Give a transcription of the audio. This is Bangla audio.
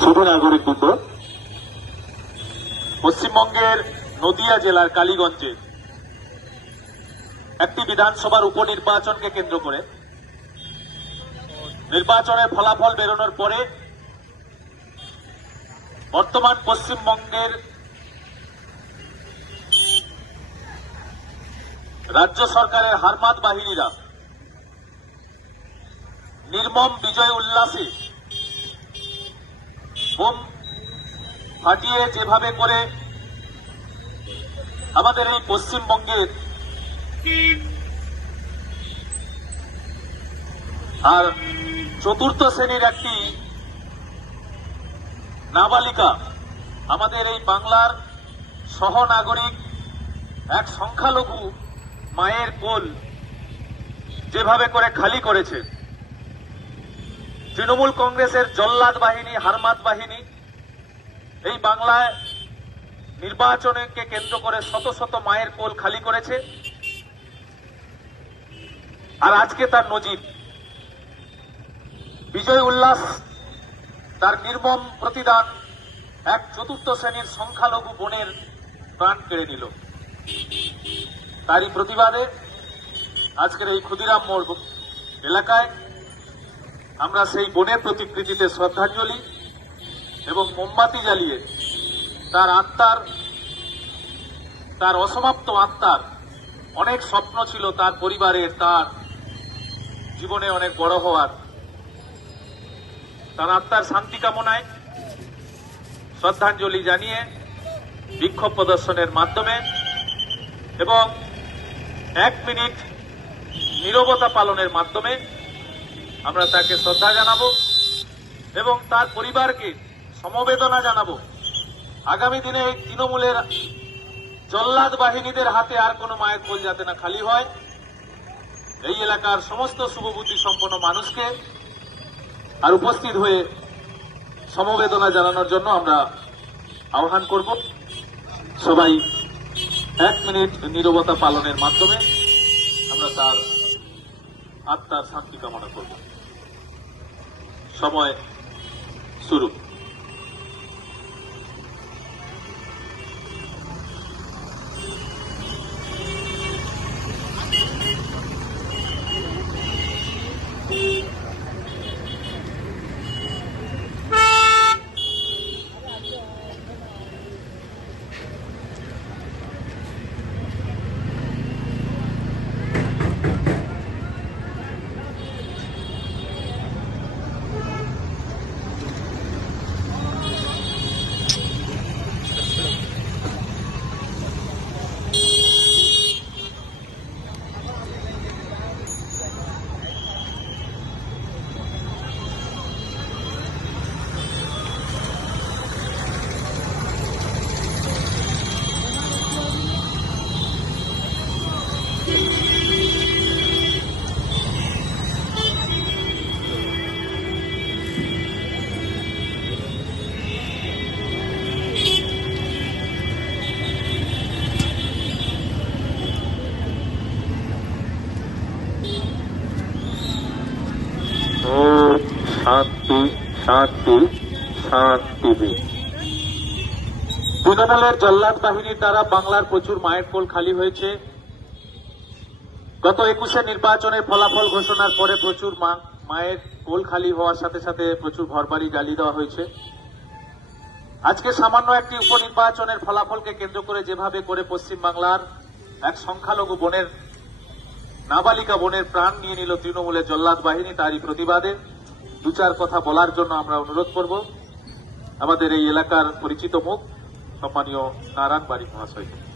শুধু নাগরিক বৃন্দ পশ্চিমবঙ্গের নদিয়া জেলার কালীগঞ্জে একটি বিধানসভার উপনির্বাচনকে কেন্দ্র করে নির্বাচনের ফলাফল বেরোনোর পরে বর্তমান পশ্চিমবঙ্গের রাজ্য সরকারের হারমাত বাহিনীরা নির্মম বিজয় উল্লাসে বোম ফাটিয়ে যেভাবে করে আমাদের এই পশ্চিমবঙ্গের আর চতুর্থ শ্রেণির একটি নাবালিকা আমাদের এই বাংলার সহনাগরিক এক সংখ্যালঘু মায়ের কোল যেভাবে করে খালি করেছে। তৃণমূল কংগ্রেসের জল্লাদ বাহিনী হারমাত বাহিনী, এই বাংলায় নির্বাচনকে কেন্দ্র করে শত শত মায়ের কোল খালি করেছে। আর আজকে তার নজির। বিজয় উল্লাস, তার নির্মম প্রতিদান এক চতুর্থ শ্রেণির সংখ্যালঘু বোনের প্রাণ কেড়ে নিল। তারই প্রতিবাদে আজকের এই ক্ষুদিরাম মোড় এলাকায় আমরা সেই বোনের প্রতিকৃতিতে শ্রদ্ধাঞ্জলি এবং মোমবাতি জ্বালিয়ে তার আত্মার, তার অসমাপ্ত আত্মার অনেক স্বপ্ন ছিল তার পরিবারের তার জীবনে অনেক বড় হওয়ার। তার আত্মার শান্তি কামনায় শ্রদ্ধাঞ্জলি জানিয়ে বিক্ষোভ প্রদর্শনের মাধ্যমে এবং এক মিনিট নীরবতা পালনের মাধ্যমে আমরা তাকে শ্রদ্ধা জানাব এবং তার পরিবারকে সমবেদনা জানাব। আগামী দিনে এই তৃণমূলের জল্লাদ বাহিনীদের হাতে আর কোনো মায়ের কোল যাতে না খালি হয়, এই এলাকার সমস্ত শুভবুদ্ধি সম্পন্ন মানুষকে আর উপস্থিত হয়ে সমবেদনা জানানোর জন্য আমরা আহ্বান করব। সবাই এক মিনিট নীরবতা পালনের মাধ্যমে আমরা তার আত্মার শান্তি কামনা করব। সময় শুরু। শান্তি শান্তি শান্তি তৃণমূলের জল্লাদ বাহিনীর দ্বারা বাংলার প্রচুর মায়ের কোল খালি হয়েছে। গত একুশে নির্বাচনের ফলাফল ঘোষণার পরে প্রচুর মা, মায়ের কোল খালি হওয়ার সাথে সাথে প্রচুর ঘরবাড়ি জ্বালিয়ে দেওয়া হয়েছে। আজকে সামান্য একটি উপনির্বাচনের ফলাফলকে কেন্দ্র করে যেভাবে করে পশ্চিমবাংলার এক সংখ্যালঘু বোনের নাবালিকা বোনের প্রাণ নিয়ে নিল তৃণমূলের জল্লাদ বাহিনী, তারই প্রতিবাদে। দু চার কথা বলার জন্য আমরা অনুরোধ করব। আমাদের এই এলাকার পরিচিত মুখ, সম্মানীয় নারায়ণ বাড়ি মহাশয়কে